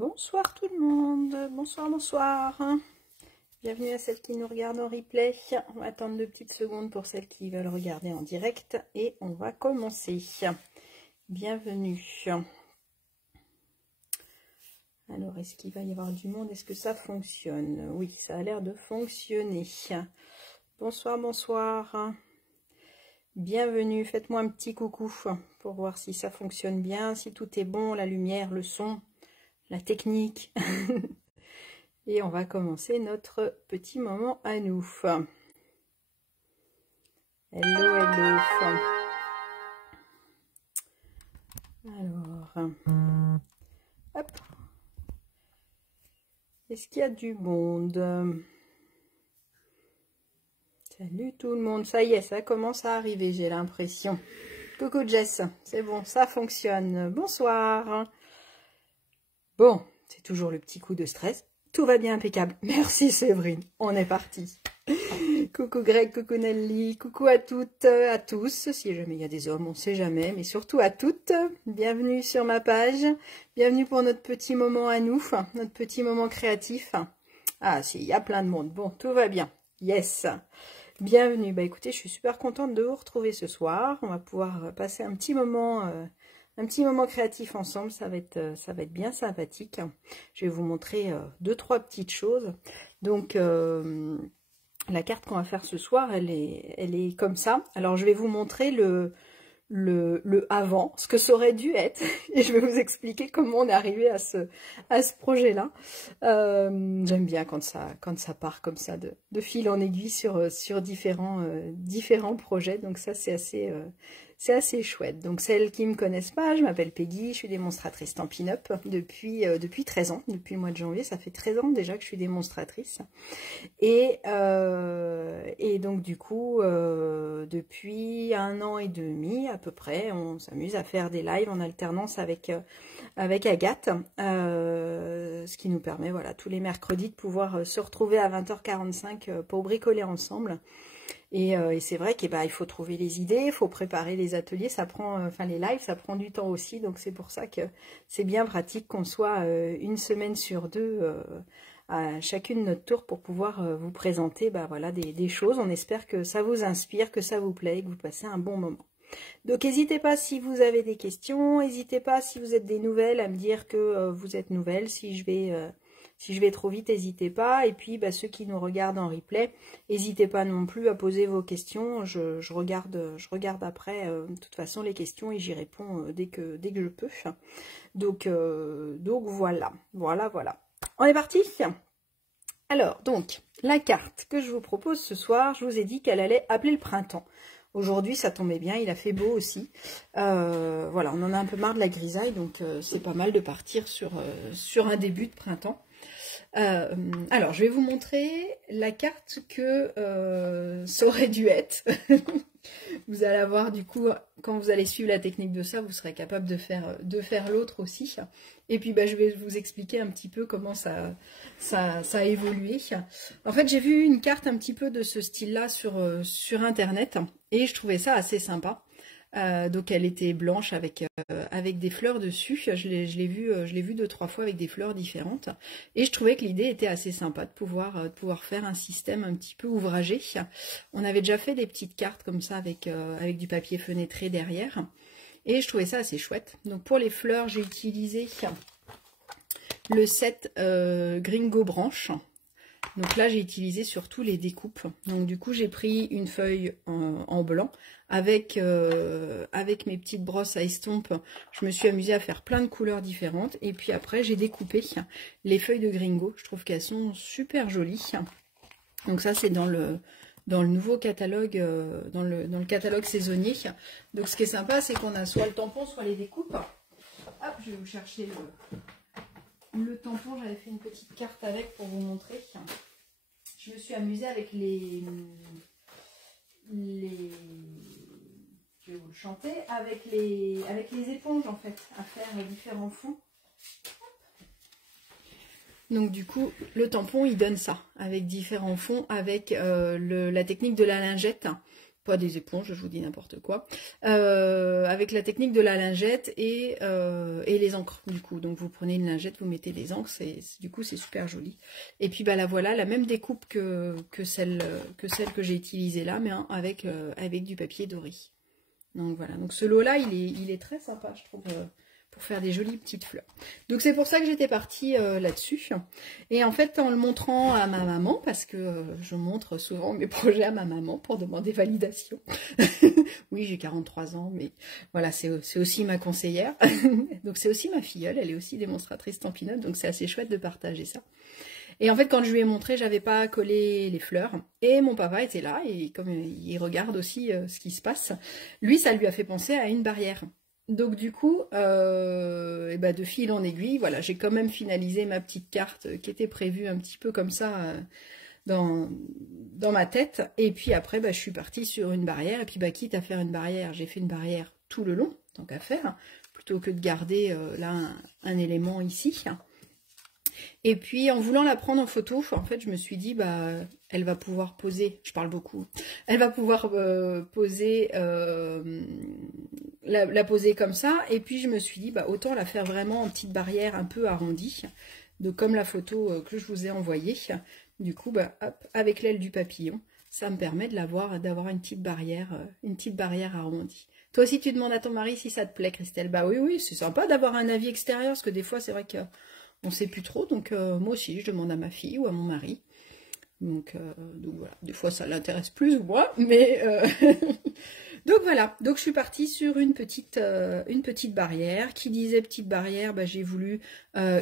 Bonsoir tout le monde, bonsoir, bonsoir. Bienvenue à celles qui nous regardent en replay. On va attendre 2 petites secondes pour celles qui veulent regarder en direct et on va commencer. Bienvenue. Alors, est-ce qu'il va y avoir du monde? Est-ce que ça fonctionne? Oui, ça a l'air de fonctionner. Bonsoir, bonsoir. Bienvenue, faites-moi un petit coucou pour voir si ça fonctionne bien, si tout est bon, la lumière, le son, la technique. Et on va commencer notre petit moment à nous. Hello, hello. Alors, hop. Est-ce qu'il y a du monde? Salut tout le monde. Ça y est, ça commence à arriver, j'ai l'impression. Coucou Jess, c'est bon, ça fonctionne. Bonsoir. Bon, c'est toujours le petit coup de stress. Tout va bien, impeccable. Merci Séverine, on est parti. Coucou Greg, coucou Nelly, coucou à toutes, à tous. Si jamais il y a des hommes, on ne sait jamais, mais surtout à toutes. Bienvenue sur ma page. Bienvenue pour notre petit moment à nous, notre petit moment créatif. Ah si, il y a plein de monde. Bon, tout va bien. Yes. Bienvenue. Bah écoutez, je suis super contente de vous retrouver ce soir. On va pouvoir passer un petit moment créatif ensemble. Ça va être bien sympathique. Je vais vous montrer 2-3 petites choses. Donc la carte qu'on va faire ce soir, elle est comme ça. Alors je vais vous montrer le avant, ce que ça aurait dû être, et je vais vous expliquer comment on est arrivé à ce projet-là. J'aime bien quand ça part comme ça de fil en aiguille sur différents projets, donc ça c'est assez chouette. Donc celles qui me connaissent pas, je m'appelle Peggy, je suis démonstratrice Stampin' Up depuis 13 ans, depuis le mois de janvier, ça fait 13 ans déjà que je suis démonstratrice. Et donc du coup, depuis 1 an et demi à peu près, on s'amuse à faire des lives en alternance avec Agathe, ce qui nous permet, voilà, tous les mercredis de pouvoir se retrouver à 20h45 pour bricoler ensemble. Et c'est vrai qu'il faut trouver les idées, il faut préparer les ateliers, ça prend, les lives, ça prend du temps aussi, donc c'est pour ça que c'est bien pratique qu'on soit une semaine sur 2 à chacune notre tour pour pouvoir vous présenter voilà, des choses. On espère que ça vous inspire, que ça vous plaît, que vous passez un bon moment. Donc n'hésitez pas si vous avez des questions, n'hésitez pas si vous êtes des nouvelles à me dire que vous êtes nouvelles, si je vais trop vite, n'hésitez pas. Et puis ceux qui nous regardent en replay, n'hésitez pas non plus à poser vos questions. Je regarde après de toute façon les questions et j'y réponds dès que je peux. Donc voilà. On est parti. Alors donc la carte que je vous propose ce soir, je vous ai dit qu'elle allait appeler le printemps. Aujourd'hui, ça tombait bien, il a fait beau aussi. Voilà, on en a un peu marre de la grisaille, donc c'est pas mal de partir sur un début de printemps. Alors, je vais vous montrer la carte que ça aurait dû être. Vous allez avoir du coup, quand vous allez suivre la technique de ça, vous serez capable de faire l'autre aussi. Et puis je vais vous expliquer un petit peu comment ça a évolué. En fait, j'ai vu une carte un petit peu de ce style-là sur internet et je trouvais ça assez sympa. Donc elle était blanche avec des fleurs dessus. Je l'ai vu 2-3 fois avec des fleurs différentes. Et je trouvais que l'idée était assez sympa de pouvoir faire un système un petit peu ouvragé. On avait déjà fait des petites cartes comme ça avec du papier fenêtré derrière. Et je trouvais ça assez chouette. Donc pour les fleurs, j'ai utilisé le set Gringo Branche. Donc là, j'ai utilisé surtout les découpes. Donc du coup, j'ai pris une feuille en blanc avec mes petites brosses à estompe. Je me suis amusée à faire plein de couleurs différentes. Et puis après, j'ai découpé les feuilles de Gringo. Je trouve qu'elles sont super jolies. Donc ça, c'est dans le nouveau catalogue, dans le catalogue saisonnier. Donc ce qui est sympa, c'est qu'on a soit le tampon, soit les découpes. Hop, je vais vous chercher le tampon. J'avais fait une petite carte avec pour vous montrer. Je me suis amusée avec je vais vous le chanter, avec les éponges en fait, à faire différents fonds. Donc du coup, le tampon, il donne ça, avec différents fonds, avec la technique de la lingette, pas des éponges, je vous dis n'importe quoi, avec la technique de la lingette et les encres du coup. Donc vous prenez une lingette, vous mettez des encres, du coup c'est super joli. Et puis bah la voilà, la même découpe que celle que j'ai utilisée là, mais hein, avec du papier doré. Donc voilà, donc ce lot là il est très sympa je trouve, pour faire des jolies petites fleurs. Donc c'est pour ça que j'étais partie là-dessus. Et en fait, en le montrant à ma maman, parce que je montre souvent mes projets à ma maman pour demander validation. Oui, j'ai 43 ans, mais voilà, c'est aussi ma conseillère. Donc c'est aussi ma filleule, elle est aussi démonstratrice Stampin' Up, donc c'est assez chouette de partager ça. Et en fait, quand je lui ai montré, j'avais pas collé les fleurs. Et mon papa était là, et comme il regarde aussi ce qui se passe, lui, ça lui a fait penser à une barrière. Donc du coup, et bah de fil en aiguille, voilà, j'ai quand même finalisé ma petite carte qui était prévue un petit peu comme ça dans ma tête. Et puis après, bah, je suis partie sur une barrière. Et puis bah, quitte à faire une barrière, j'ai fait une barrière tout le long, tant qu'à faire, plutôt que de garder là un élément ici. Et puis en voulant la prendre en photo, en fait je me suis dit bah elle va pouvoir poser, je parle beaucoup, elle va pouvoir poser, la poser comme ça, et puis je me suis dit bah autant la faire vraiment en petite barrière un peu arrondie, donc comme la photo que je vous ai envoyée. Du coup bah hop, avec l'aile du papillon, ça me permet de d'avoir une petite barrière arrondie. Toi aussi tu demandes à ton mari si ça te plaît, Christelle? Bah oui, c'est sympa d'avoir un avis extérieur, parce que des fois c'est vrai que on sait plus trop, donc moi aussi je demande à ma fille ou à mon mari. Donc voilà, des fois ça l'intéresse plus ou moins, mais donc voilà, donc je suis partie sur une petite barrière. Qui disait petite barrière, bah, j'ai voulu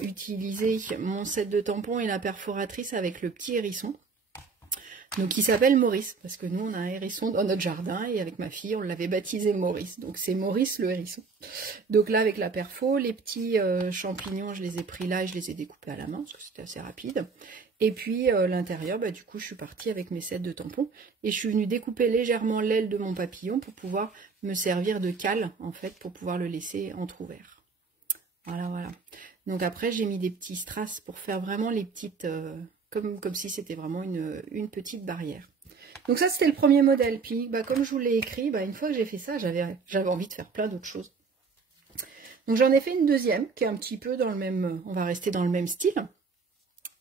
utiliser mon set de tampons et la perforatrice avec le petit hérisson. Donc il s'appelle Maurice, parce que nous on a un hérisson dans notre jardin, et avec ma fille on l'avait baptisé Maurice, donc c'est Maurice le hérisson. Donc là avec la perfo, les petits champignons je les ai pris là et je les ai découpés à la main, parce que c'était assez rapide. Et puis l'intérieur, bah, du coup je suis partie avec mes sets de tampons, et je suis venue découper légèrement l'aile de mon papillon pour pouvoir me servir de cale, en fait, pour pouvoir le laisser entrouvert. Voilà. Donc après j'ai mis des petits strass pour faire vraiment les petites... Comme si c'était vraiment une petite barrière. Donc ça c'était le premier modèle. Puis bah, comme je vous l'ai écrit, bah, une fois que j'ai fait ça, j'avais envie de faire plein d'autres choses. Donc j'en ai fait une deuxième qui est un petit peu dans le même, on va rester dans le même style.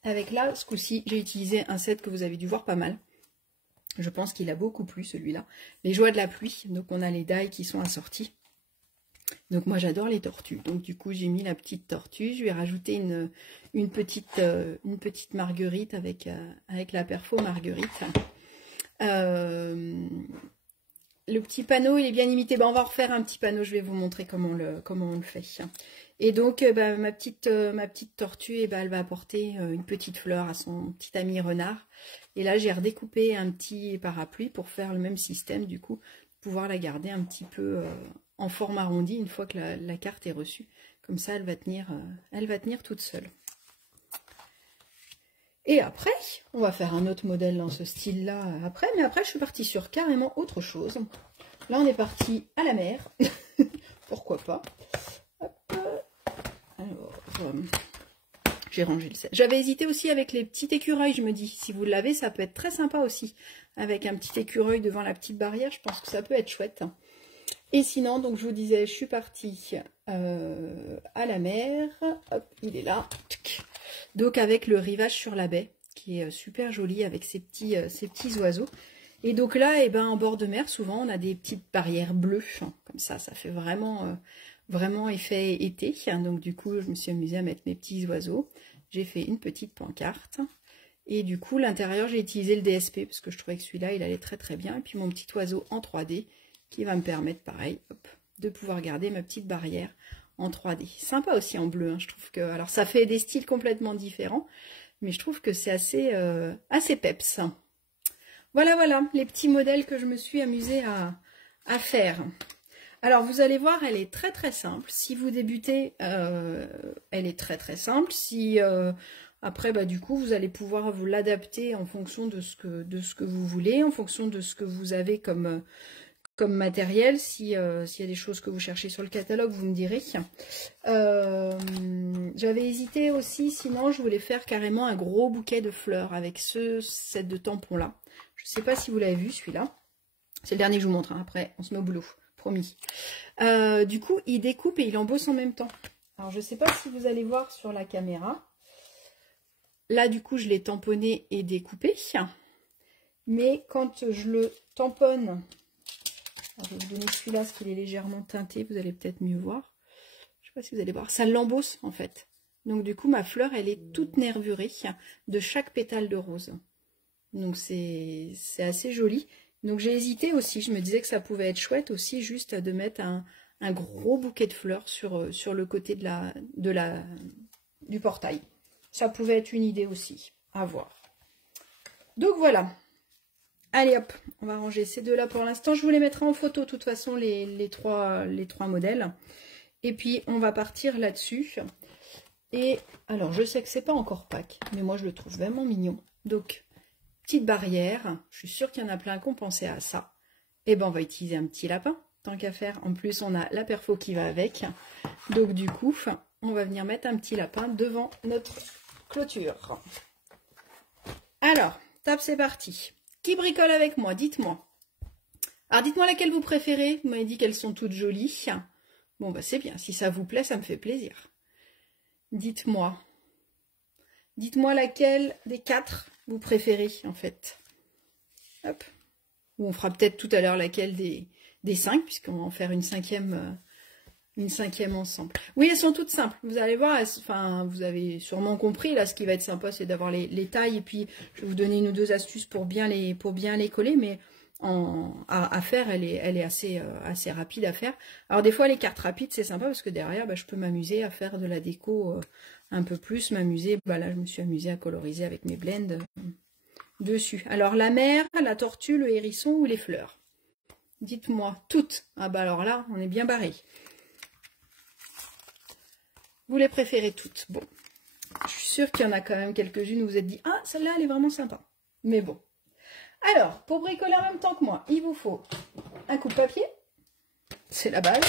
Avec là, ce coup-ci, j'ai utilisé un set que vous avez dû voir pas mal. Je pense qu'il a beaucoup plu celui-là. Les joies de la pluie, donc on a les die qui sont assortis. Donc moi j'adore les tortues, donc du coup j'ai mis la petite tortue, je lui ai rajouté une petite marguerite avec la perfo marguerite. Le petit panneau il est bien imité, on va en refaire un petit panneau, je vais vous montrer comment on le fait. Et donc ma petite tortue, elle va apporter une petite fleur à son petit ami renard. Et là j'ai redécoupé un petit parapluie pour faire le même système, du coup, pouvoir la garder un petit peu... en forme arrondie une fois que la carte est reçue. Comme ça, elle va tenir toute seule. Et après, on va faire un autre modèle dans ce style-là après. Mais après, je suis partie sur carrément autre chose. Là, on est parti à la mer. Pourquoi pas. Hop. Alors, j'ai rangé le set. J'avais hésité aussi avec les petits écureuils, je me dis. Si vous l'avez, ça peut être très sympa aussi. Avec un petit écureuil devant la petite barrière, je pense que ça peut être chouette. Et sinon, donc je vous disais, je suis partie à la mer. Hop, il est là. Donc avec le rivage sur la baie, qui est super joli avec ces petits oiseaux. Et donc là, en bord de mer, souvent, on a des petites barrières bleues. Comme ça fait vraiment effet été. Donc du coup, je me suis amusée à mettre mes petits oiseaux. J'ai fait une petite pancarte. Et du coup, l'intérieur, j'ai utilisé le DSP, parce que je trouvais que celui-là, il allait très très bien. Et puis mon petit oiseau en 3D, qui va me permettre, pareil, hop, de pouvoir garder ma petite barrière en 3D. Sympa aussi en bleu, hein, je trouve que... Alors, ça fait des styles complètement différents, mais je trouve que c'est assez peps. Voilà, les petits modèles que je me suis amusée à faire. Alors, vous allez voir, elle est très très simple. Si vous débutez, elle est très très simple. Si... après, du coup, vous allez pouvoir vous l'adapter en fonction de ce que vous voulez, en fonction de ce que vous avez comme matériel. S'il y a des choses que vous cherchez sur le catalogue, vous me direz. J'avais hésité aussi, sinon je voulais faire carrément un gros bouquet de fleurs avec ce set de tampons là. Je ne sais pas si vous l'avez vu celui-là. C'est le dernier que je vous montre, hein. Après on se met au boulot, promis. Du coup, il découpe et il embosse en même temps. Alors je ne sais pas si vous allez voir sur la caméra. Là, du coup, je l'ai tamponné et découpé. Mais quand je le tamponne, alors je vais vous donner celui-là, parce qu'il est légèrement teinté, vous allez peut-être mieux voir. Je ne sais pas si vous allez voir. Ça l'embosse, en fait. Donc, du coup, ma fleur, elle est toute nervurée de chaque pétale de rose. Donc, c'est assez joli. Donc, j'ai hésité aussi. Je me disais que ça pouvait être chouette aussi, juste de mettre un gros bouquet de fleurs sur le côté du portail. Ça pouvait être une idée aussi, à voir. Donc voilà. Allez hop, on va ranger ces deux-là pour l'instant. Je vous les mettrai en photo, de toute façon, les trois modèles. Et puis, on va partir là-dessus. Et alors, je sais que c'est pas encore Pâques, mais moi, je le trouve vraiment mignon. Donc, petite barrière. Je suis sûre qu'il y en a plein qui ont pensé à ça. Et ben, on va utiliser un petit lapin, tant qu'à faire. En plus, on a la perfo qui va avec. Donc, du coup, on va venir mettre un petit lapin devant notre clôture. Alors, tape, c'est parti. Qui bricole avec moi? Dites-moi. Alors, dites-moi laquelle vous préférez. Vous m'avez dit qu'elles sont toutes jolies. Bon, bah c'est bien. Si ça vous plaît, ça me fait plaisir. Dites-moi. Dites-moi laquelle des 4 vous préférez, en fait. Hop. Ou on fera peut-être tout à l'heure laquelle des 5, puisqu'on va en faire une cinquième ensemble. Oui, elles sont toutes simples. Vous allez voir, enfin, vous avez sûrement compris. Là, ce qui va être sympa, c'est d'avoir les tailles. Et puis, je vais vous donner 1 ou 2 astuces pour bien les coller. Mais à faire, elle est assez rapide à faire. Alors, des fois, les cartes rapides, c'est sympa parce que derrière, bah, je peux m'amuser à faire de la déco un peu plus. M'amuser. Bah, là, je me suis amusée à coloriser avec mes blends dessus. Alors, la mer, la tortue, le hérisson ou les fleurs? Dites-moi toutes. Ah, bah, alors là, on est bien barré. Vous les préférez toutes. Bon, je suis sûre qu'il y en a quand même quelques-unes où vous vous êtes dit « Ah, celle-là, elle est vraiment sympa. » Mais bon. Alors, pour bricoler en même temps que moi, il vous faut un coupe-papier. C'est la base.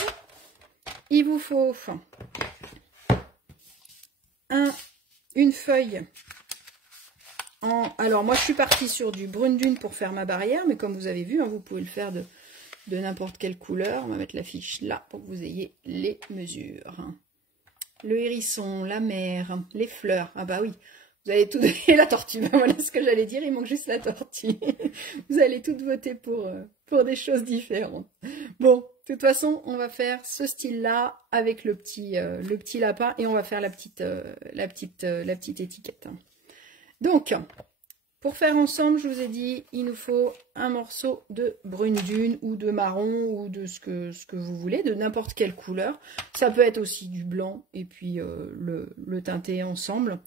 Il vous faut une feuille. Alors, moi, je suis partie sur du brune dune pour faire ma barrière. Mais comme vous avez vu, hein, vous pouvez le faire de n'importe quelle couleur. On va mettre la fiche là pour que vous ayez les mesures. Le hérisson, la mer, les fleurs. Ah bah oui, vous allez tout... Et la tortue, ben voilà ce que j'allais dire, il manque juste la tortue. Vous allez toutes voter pour des choses différentes. Bon, de toute façon, on va faire ce style-là avec le petit lapin et on va faire la petite étiquette. Donc, pour faire ensemble, je vous ai dit, il nous faut un morceau de brune dune ou de marron ou de ce que vous voulez, de n'importe quelle couleur. Ça peut être aussi du blanc et puis le teinter ensemble.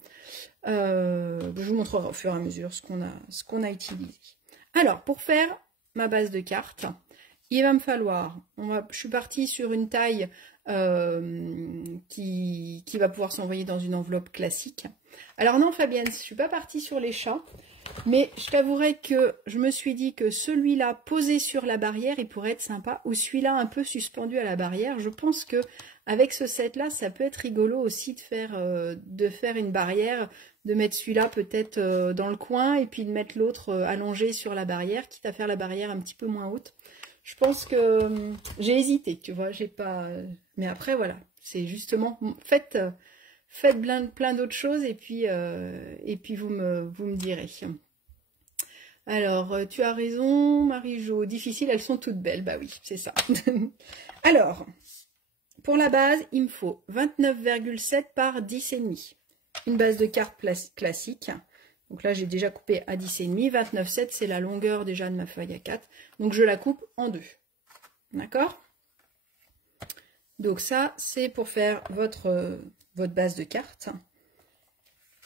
Je vous montrerai au fur et à mesure ce qu'on a utilisé. Alors, pour faire ma base de cartes, il va me falloir, je suis partie sur une taille qui va pouvoir s'envoyer dans une enveloppe classique. Alors non, Fabienne, je ne suis pas partie sur les chats. Mais je t'avouerai que je me suis dit que celui-là posé sur la barrière, il pourrait être sympa. Ou celui-là un peu suspendu à la barrière. Je pense que avec ce set-là, ça peut être rigolo aussi de faire une barrière, de mettre celui-là peut-être dans le coin et puis de mettre l'autre allongé sur la barrière, quitte à faire la barrière un petit peu moins haute. Je pense que j'ai hésité, tu vois, j'ai pas... Mais après, voilà, c'est justement... Faites plein d'autres choses et puis vous me direz. Alors, tu as raison, Marie-Jo. Difficile, elles sont toutes belles. Bah oui, c'est ça. Alors, pour la base, il me faut 29,7 par 10,5. Une base de cartes classique. Donc là, j'ai déjà coupé à 10,5. 29,7, c'est la longueur déjà de ma feuille A4. Donc, je la coupe en 2. D'accord? Donc ça, c'est pour faire votre base de cartes.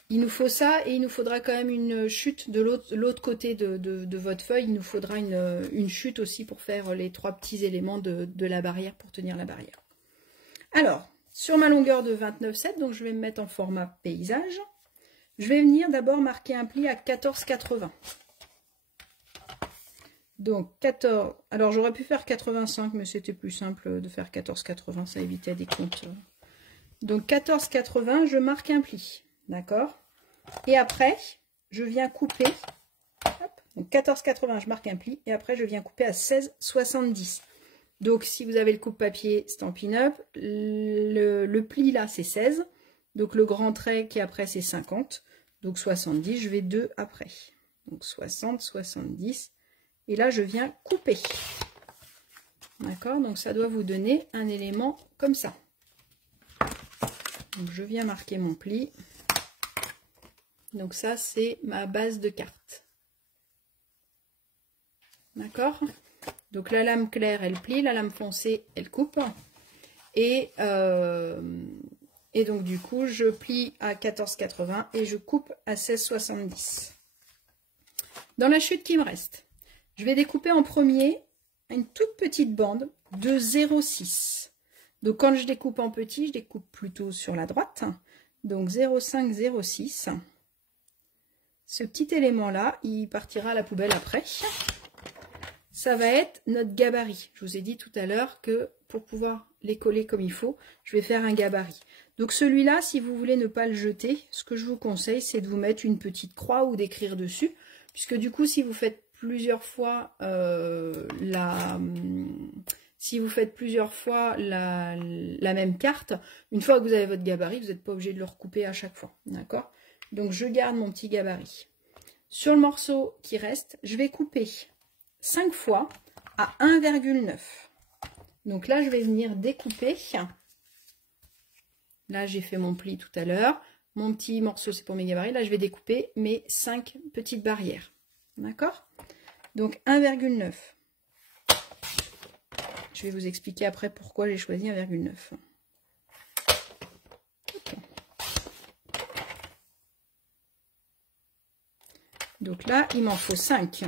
Il nous faut ça et il nous faudra quand même une chute de l'autre côté de votre feuille. Il nous faudra une chute aussi pour faire les 3 petits éléments de la barrière pour tenir la barrière. Alors, sur ma longueur de 29,7, donc je vais me mettre en format paysage. Je vais venir d'abord marquer un pli à 14,80. Donc 14, alors j'aurais pu faire 85, mais c'était plus simple de faire 14,80, ça évitait des comptes. Donc 14,80, je marque un pli, d'accord? Et après, je viens couper Donc 14,80, je marque un pli et après je viens couper à 16,70. Donc si vous avez le coupe-papier Stampin' Up, le pli là c'est 16. Donc le grand trait qui est après c'est 50. Donc 70, je vais 2 après. Donc 60, 70. Et là je viens couper. D'accord, donc ça doit vous donner un élément comme ça. Donc je viens marquer mon pli. Donc ça c'est ma base de carte. D'accord, donc la lame claire elle plie, la lame foncée elle coupe. Et donc du coup je plie à 14,80 et je coupe à 16,70. Dans la chute qui me reste, je vais découper en premier une toute petite bande de 0,6. Donc quand je découpe en petit, je découpe plutôt sur la droite. Donc 0,5, 0,6. Ce petit élément-là, il partira à la poubelle après. Ça va être notre gabarit. Je vous ai dit tout à l'heure que pour pouvoir les coller comme il faut, je vais faire un gabarit. Donc celui-là, si vous voulez ne pas le jeter, ce que je vous conseille, c'est de vous mettre une petite croix ou d'écrire dessus. Puisque du coup, si vous faites plusieurs fois la même carte, une fois que vous avez votre gabarit, vous n'êtes pas obligé de le recouper à chaque fois. D'accord? Donc je garde mon petit gabarit. Sur le morceau qui reste, je vais couper 5 fois à 1,9. Donc là, je vais venir découper. Là, j'ai fait mon pli tout à l'heure. Mon petit morceau, c'est pour mes gabarits. Là, je vais découper mes 5 petites barrières. D'accord? Donc 1,9. Je vais vous expliquer après pourquoi j'ai choisi 1,9. Okay. Donc là, il m'en faut 5.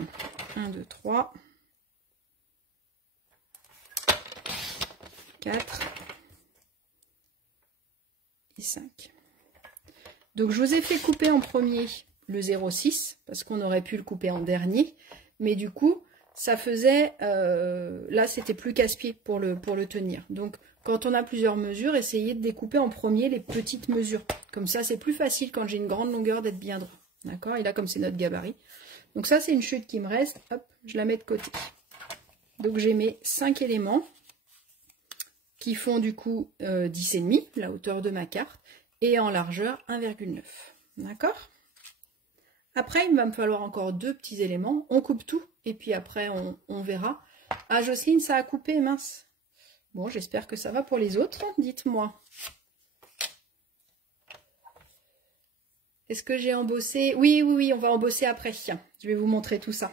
1, 2, 3, 4 et 5. Donc je vous ai fait couper en premier le 0,6 parce qu'on aurait pu le couper en dernier, mais du coup ça faisait là c'était plus casse-pied pour le tenir. Donc quand on a plusieurs mesures, essayez de découper en premier les petites mesures, comme ça c'est plus facile quand j'ai une grande longueur d'être bien droit. D'accord? Et là comme c'est notre gabarit, donc ça c'est une chute qui me reste, hop, je la mets de côté. Donc j'ai mes 5 éléments qui font du coup 10,5, la hauteur de ma carte, et en largeur 1,9. D'accord? Après, il va me falloir encore 2 petits éléments. On coupe tout, et puis après, on verra. Ah, Jocelyne, ça a coupé, mince. Bon, j'espère que ça va pour les autres. Dites-moi. Est-ce que j'ai embossé? Oui, oui, oui, on va embosser après. Je vais vous montrer tout ça.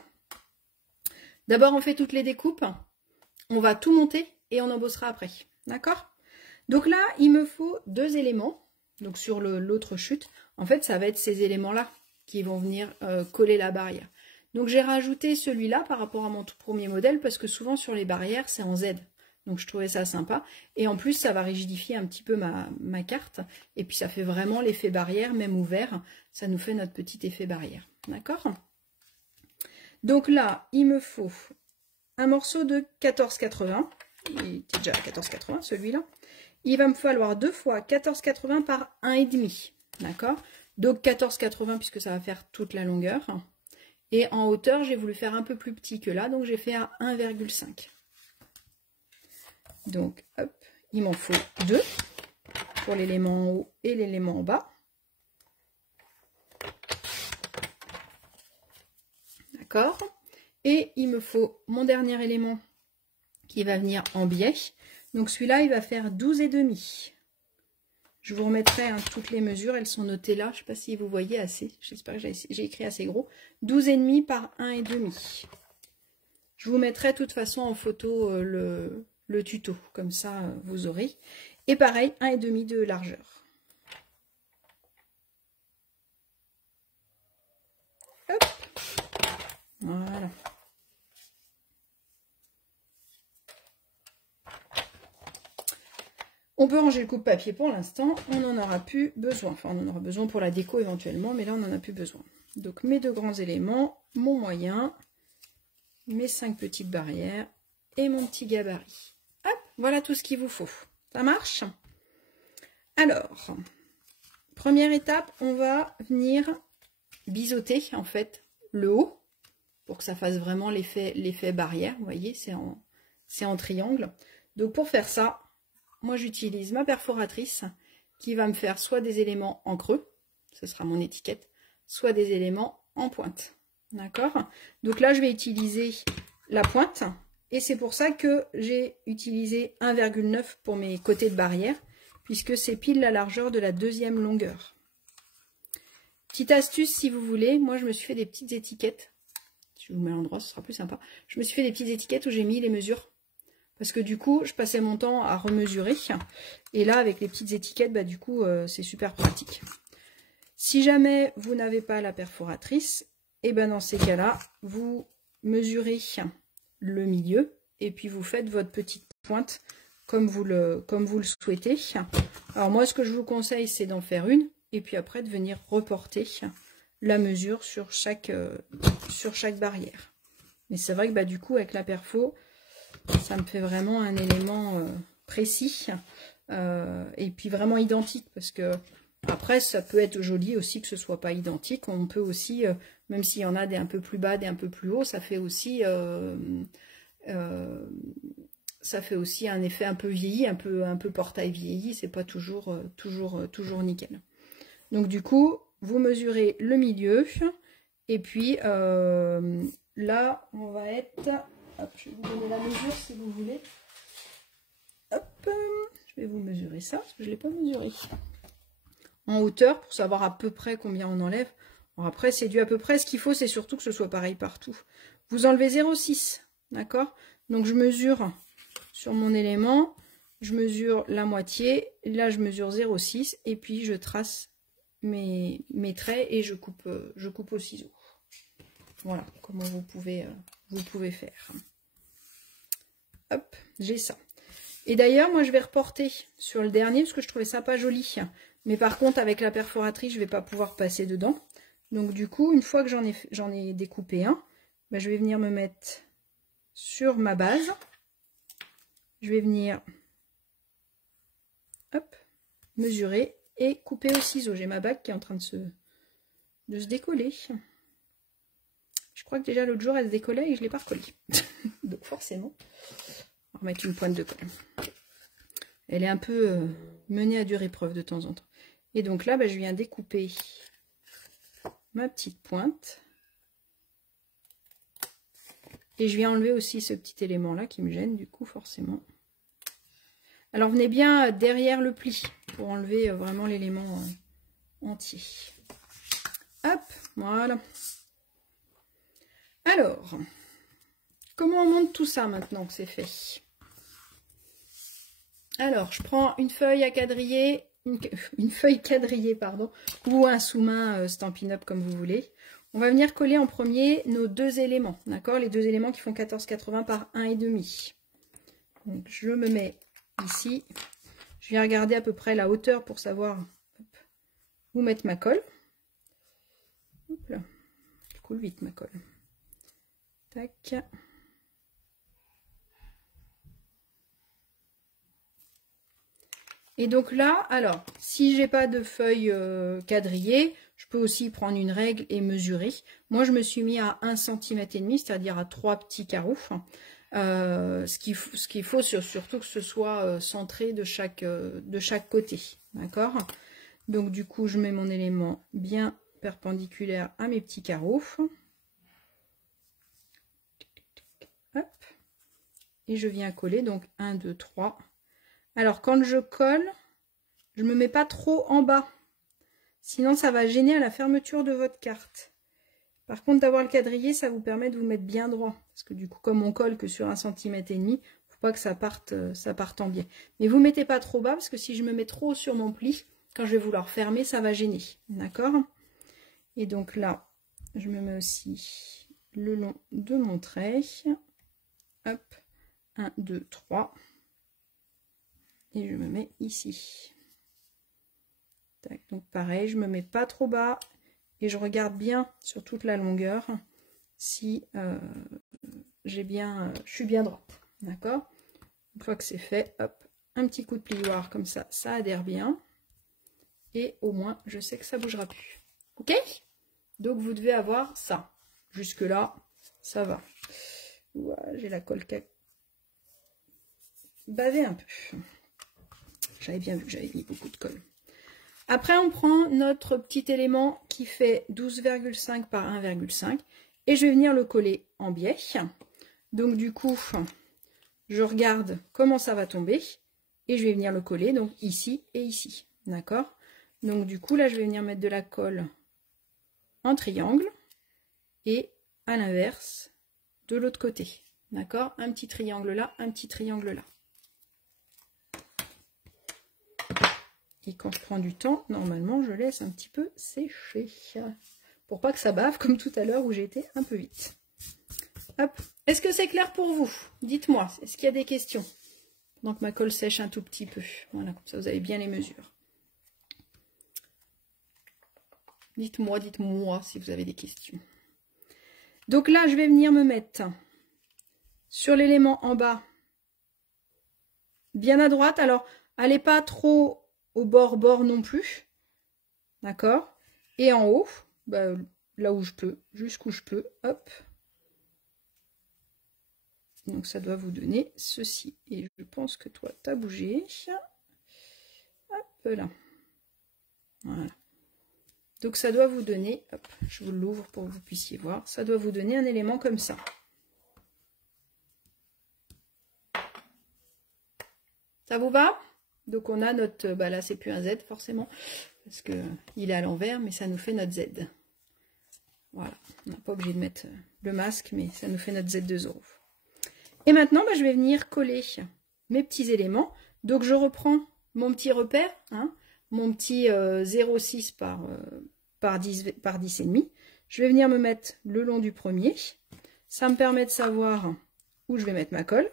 D'abord, on fait toutes les découpes. On va tout monter et on embossera après. D'accord? Donc là, il me faut 2 éléments. Donc sur l'autre chute, en fait, ça va être ces éléments-là qui vont venir coller la barrière. Donc j'ai rajouté celui-là par rapport à mon tout premier modèle parce que souvent sur les barrières, c'est en Z. Donc je trouvais ça sympa. Et en plus, ça va rigidifier un petit peu ma carte. Et puis ça fait vraiment l'effet barrière, même ouvert. Ça nous fait notre petit effet barrière. D'accord? Donc là, il me faut un morceau de 14,80. Il était déjà à 14,80 celui-là. Il va me falloir 2 fois 14,80 par 1,5. D'accord? Donc 14,80 puisque ça va faire toute la longueur. Et en hauteur, j'ai voulu faire un peu plus petit que là. Donc j'ai fait à 1,5. Donc hop, il m'en faut 2 pour l'élément en haut et l'élément en bas. D'accord? Et il me faut mon dernier élément qui va venir en biais. Donc celui-là, il va faire 12,5. Je vous remettrai toutes les mesures, elles sont notées là. Je ne sais pas si vous voyez assez. J'espère que j'ai écrit assez gros. 12,5 par 1,5. Je vous mettrai de toute façon en photo le tuto. Comme ça, vous aurez. Et pareil, 1,5 de largeur. Hop. Voilà. On peut ranger le coupe-papier pour l'instant, on n'en aura plus besoin. Enfin, on en aura besoin pour la déco éventuellement, mais là, on n'en a plus besoin. Donc, mes 2 grands éléments, mon moyen, mes 5 petites barrières et mon petit gabarit. Hop, voilà tout ce qu'il vous faut. Ça marche? Alors, première étape, on va venir biseauter, en fait, le haut pour que ça fasse vraiment l'effet barrière. Vous voyez, c'est en triangle. Donc pour faire ça, moi j'utilise ma perforatrice qui va me faire soit des éléments en creux, ce sera mon étiquette, soit des éléments en pointe. D'accord? Donc là je vais utiliser la pointe et c'est pour ça que j'ai utilisé 1,9 pour mes côtés de barrière, puisque c'est pile la largeur de la deuxième longueur. Petite astuce si vous voulez, moi je me suis fait des petites étiquettes. Je vous mets à l'endroit, ce sera plus sympa. Je me suis fait des petites étiquettes où j'ai mis les mesures. Parce que du coup, je passais mon temps à remesurer. Et là, avec les petites étiquettes, bah, du coup, c'est super pratique. Si jamais vous n'avez pas la perforatrice, et ben dans ces cas-là, vous mesurez le milieu et puis vous faites votre petite pointe comme vous le souhaitez. Alors moi, ce que je vous conseille, c'est d'en faire une et puis après de venir reporter la mesure sur chaque barrière. Mais c'est vrai que bah, du coup, avec la perfo, ça me fait vraiment un élément précis et puis vraiment identique, parce que après ça peut être joli aussi que ce soit pas identique. On peut aussi, même s'il y en a des un peu plus bas, des un peu plus hauts, ça fait aussi un effet un peu vieilli, un peu portail vieilli. C'est pas toujours nickel. Donc du coup, vous mesurez le milieu et puis là on va être... Hop, je vais vous donner la mesure si vous voulez. Hop, je vais vous mesurer ça, parce que je ne l'ai pas mesuré. En hauteur, pour savoir à peu près combien on enlève. Bon, après, c'est dû à peu près. Ce qu'il faut, c'est surtout que ce soit pareil partout. Vous enlevez 0,6, d'accord? Donc, je mesure sur mon élément, je mesure la moitié. Là, je mesure 0,6 et puis je trace mes traits et je coupe au ciseau. Voilà comment vous pouvez faire. Hop, j'ai ça. Et d'ailleurs, moi, je vais reporter sur le dernier parce que je trouvais ça pas joli. Mais par contre, avec la perforatrice, je vais pas pouvoir passer dedans. Donc, du coup, une fois que j'en ai découpé un, ben, je vais venir me mettre sur ma base. Je vais venir, hop, mesurer et couper au ciseau. J'ai ma bague qui est en train de se décoller. Je crois que déjà l'autre jour elle se décollait et je ne l'ai pas recollée. Donc forcément, on va mettre une pointe de colle. Elle est un peu menée à dure épreuve de temps en temps. Et donc là, bah, je viens découper ma petite pointe. Et je viens enlever aussi ce petit élément là qui me gêne du coup forcément. Alors venez bien derrière le pli pour enlever vraiment l'élément entier. Hop, voilà. Alors, comment on monte tout ça maintenant que c'est fait? Alors, je prends une feuille à quadriller, une feuille quadrillée, pardon, ou un sous-main Stampin' Up comme vous voulez. On va venir coller en premier nos deux éléments, d'accord? Les deux éléments qui font 14,80 par 1,5. Donc, je me mets ici. Je viens regarder à peu près la hauteur pour savoir où mettre ma colle. Hop là, elle coule vite ma colle. Tac. Et donc là, alors, si j'ai pas de feuille quadrillée, je peux aussi prendre une règle et mesurer. Moi, je me suis mis à 1,5 cm, c'est-à-dire à 3 petits carreaux. Ce qu'il faut surtout que ce soit centré de chaque côté. D'accord? Donc du coup, je mets mon élément bien perpendiculaire à mes petits carreaux. Hop. Et je viens coller, donc 1, 2, 3. Alors quand je colle, je ne me mets pas trop en bas. Sinon ça va gêner à la fermeture de votre carte. Par contre, d'avoir le quadrillé, ça vous permet de vous mettre bien droit. Parce que du coup, comme on colle que sur 1,5 cm, il ne faut pas que ça parte en biais. Mais vous ne mettez pas trop bas, parce que si je me mets trop sur mon pli, quand je vais vouloir fermer, ça va gêner. D'accord? Et donc là, je me mets aussi le long de mon trait. Hop, 1, 2, 3. Et je me mets ici. Tac, donc pareil, je ne me mets pas trop bas. Et je regarde bien sur toute la longueur si je suis bien droite. D'accord? Une fois que c'est fait, hop, un petit coup de plioir comme ça, ça adhère bien. Et au moins, je sais que ça ne bougera plus. Ok? Donc, vous devez avoir ça. Jusque-là, ça va. Ouais, j'ai la colle qui a bavé un peu. J'avais bien vu que j'avais mis beaucoup de colle. Après, on prend notre petit élément qui fait 12,5 par 1,5 et je vais venir le coller en biais. Donc du coup, je regarde comment ça va tomber et je vais venir le coller donc ici et ici. D'accord? Donc du coup, là, je vais venir mettre de la colle en triangle et à l'inverse de l'autre côté. D'accord? Un petit triangle là, un petit triangle là. Et quand je prends du temps, normalement, je laisse un petit peu sécher. Pour pas que ça bave, comme tout à l'heure où j'ai été un peu vite. Hop. Est-ce que c'est clair pour vous? Dites-moi, est-ce qu'il y a des questions? Donc ma colle sèche un tout petit peu. Voilà, comme ça vous avez bien les mesures. Dites-moi si vous avez des questions. Donc là, je vais venir me mettre sur l'élément en bas, bien à droite. Alors, allez pas trop au bord non plus, d'accord, et en haut, bah, là où je peux, jusqu'où je peux, hop, donc ça doit vous donner ceci, et je pense que toi t'as bougé, hop là, voilà, donc ça doit vous donner, hop, je vous l'ouvre pour que vous puissiez voir, ça doit vous donner un élément comme ça. Ça vous va? Donc on a notre, bah là c'est plus un Z forcément, parce que il est à l'envers, mais ça nous fait notre Z. Voilà, on n'est pas obligé de mettre le masque, mais ça nous fait notre Z de Zorro. Et maintenant, bah, je vais venir coller mes petits éléments. Donc je reprends mon petit repère, hein, mon petit 0,6 par 10,5. Je vais venir me mettre le long du premier. Ça me permet de savoir où je vais mettre ma colle.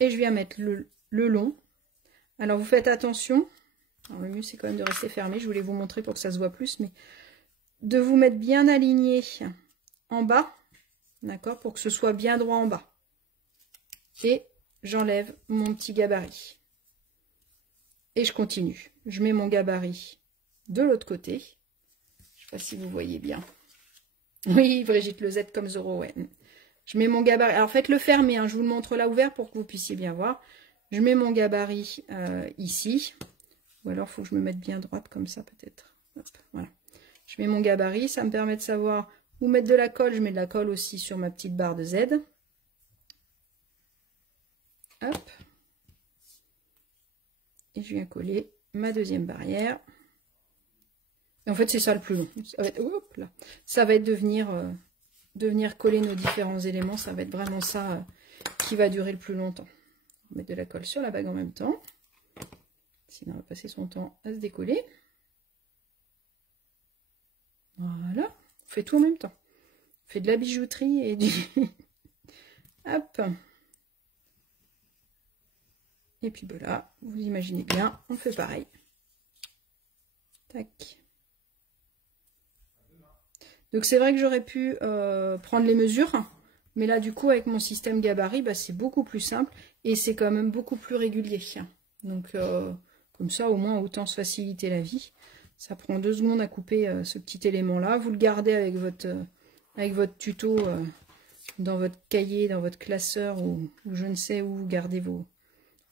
Et je viens mettre le long. Alors vous faites attention. Alors, le mieux c'est quand même de rester fermé. Je voulais vous montrer pour que ça se voit plus, mais de vous mettre bien aligné en bas, d'accord, pour que ce soit bien droit en bas. Et j'enlève mon petit gabarit. Et je continue. Je mets mon gabarit de l'autre côté. Je ne sais pas si vous voyez bien. Oui, Brigitte, le Z comme Zorro, ouais. Je mets mon gabarit. Alors faites-le fermer, hein. Je vous le montre là ouvert pour que vous puissiez bien voir. Je mets mon gabarit ici. Ou alors il faut que je me mette bien droite comme ça peut-être. Voilà. Je mets mon gabarit. Ça me permet de savoir où mettre de la colle. Je mets de la colle aussi sur ma petite barre de Z. Hop. Et je viens coller ma deuxième barrière. Et en fait c'est ça le plus long. Ça va être, hop, là. Ça va être de venir coller nos différents éléments, ça va être vraiment ça qui va durer le plus longtemps. On va mettre de la colle sur la bague en même temps, sinon on va passer son temps à se décoller. Voilà, on fait tout en même temps. On fait de la bijouterie et du... Hop. Et puis voilà, vous imaginez bien, on fait pareil. Tac. Donc c'est vrai que j'aurais pu prendre les mesures, mais là du coup avec mon système gabarit, bah, c'est beaucoup plus simple et c'est quand même beaucoup plus régulier. Donc comme ça au moins autant se faciliter la vie. Ça prend 2 secondes à couper ce petit élément là. Vous le gardez avec votre tuto dans votre cahier, dans votre classeur ou je ne sais où vous gardez vos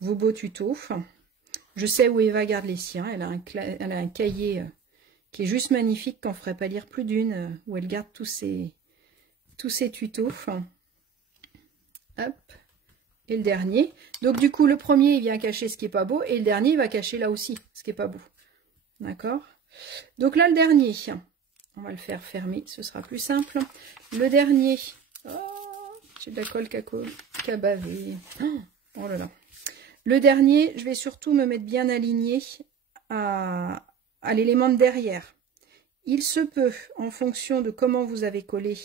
beaux tutos. Je sais où Eva garde les siens. Elle a un cahier... qui est juste magnifique, qu'on ne ferait pas lire plus d'une, où elle garde tous ses tutos. Hop. Et le dernier. Donc du coup, le premier, il vient cacher ce qui n'est pas beau, et le dernier, il va cacher là aussi, ce qui n'est pas beau. D'accord? Donc là, le dernier, on va le faire fermer, ce sera plus simple. Le dernier, oh, j'ai de la colle qui a bavé. Oh là là. Le dernier, je vais surtout me mettre bien aligné à l'élément de derrière. Il se peut, en fonction de comment vous avez collé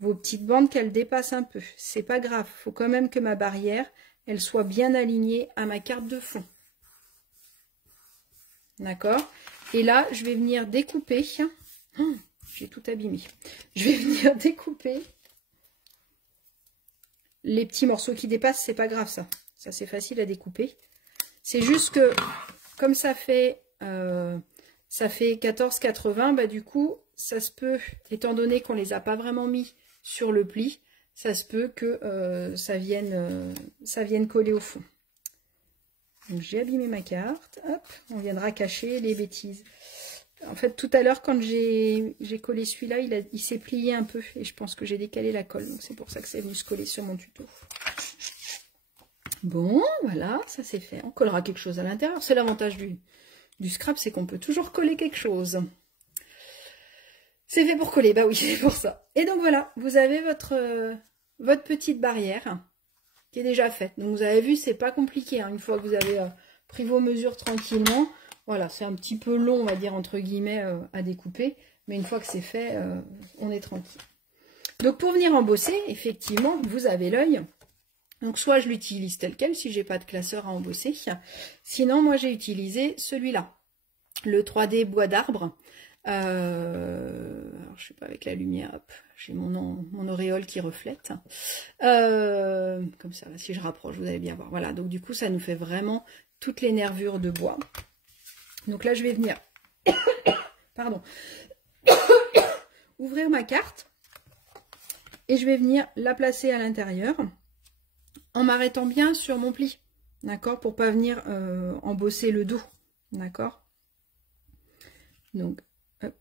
vos petites bandes, qu'elles dépassent un peu. C'est pas grave, il faut quand même que ma barrière, elle soit bien alignée à ma carte de fond. D'accord? Et là, je vais venir découper. Oh, j'ai tout abîmé. Je vais venir découper les petits morceaux qui dépassent, c'est pas grave ça. Ça, c'est facile à découper. C'est juste que, comme ça fait 14,80, bah du coup, ça se peut, étant donné qu'on les a pas vraiment mis sur le pli, ça se peut que ça vienne coller au fond. Donc j'ai abîmé ma carte, hop, on viendra cacher les bêtises. En fait, tout à l'heure, quand j'ai collé celui-là, il s'est plié un peu et je pense que j'ai décalé la colle. Donc c'est pour ça que c'est venu se coller sur mon tuto. Bon, voilà, ça c'est fait. On collera quelque chose à l'intérieur. C'est l'avantage du scrap, c'est qu'on peut toujours coller quelque chose. C'est fait pour coller, bah oui, c'est pour ça. Et donc voilà, vous avez votre petite barrière qui est déjà faite. Donc vous avez vu, c'est pas compliqué, hein. Une fois que vous avez pris vos mesures tranquillement, voilà, c'est un petit peu long, on va dire, entre guillemets, à découper. Mais une fois que c'est fait, on est tranquille. Donc pour venir embosser, effectivement, vous avez l'œil. Donc soit je l'utilise tel quel, si j'ai pas de classeur à embosser. Sinon, moi j'ai utilisé celui-là, le 3D bois d'arbre. Alors, je sais pas, avec la lumière, hop, j'ai mon auréole qui reflète. Comme ça, si je rapproche, vous allez bien voir. Voilà, donc du coup, ça nous fait vraiment toutes les nervures de bois. Donc là, je vais venir, pardon, ouvrir ma carte et je vais venir la placer à l'intérieur en m'arrêtant bien sur mon pli, d'accord, pour pas venir embosser le dos, d'accord. Donc, hop.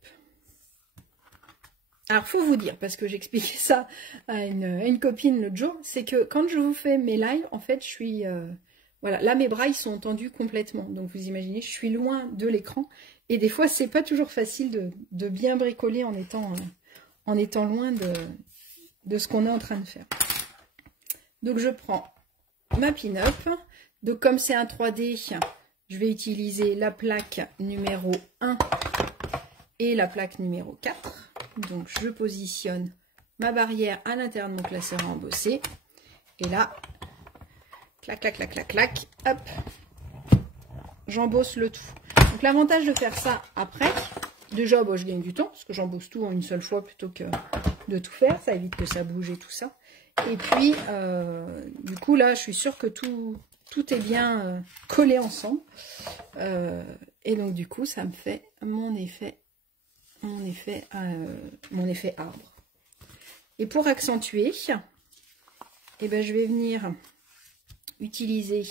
Alors, faut vous dire, parce que j'expliquais ça à une copine l'autre jour, c'est que quand je vous fais mes lives, en fait, je suis... voilà, là, mes bras, ils sont tendus complètement. Donc, vous imaginez, je suis loin de l'écran. Et des fois, c'est pas toujours facile de bien bricoler en étant loin de ce qu'on est en train de faire. Donc, je prends ma pin-up. Donc, comme c'est un 3D, je vais utiliser la plaque numéro 1 et la plaque numéro 4. Donc, je positionne ma barrière à l'intérieur de mon classeur à embosser. Et là, clac, clac, clac, clac, clac, hop, j'embosse le tout. Donc, l'avantage de faire ça après, déjà, bah, je gagne du temps, parce que j'embosse tout en une seule fois plutôt que de tout faire. Ça évite que ça bouge et tout ça. Et puis, du coup, là, je suis sûre que tout est bien collé ensemble. Et donc, du coup, ça me fait mon effet arbre. Et pour accentuer, eh ben, je vais venir utiliser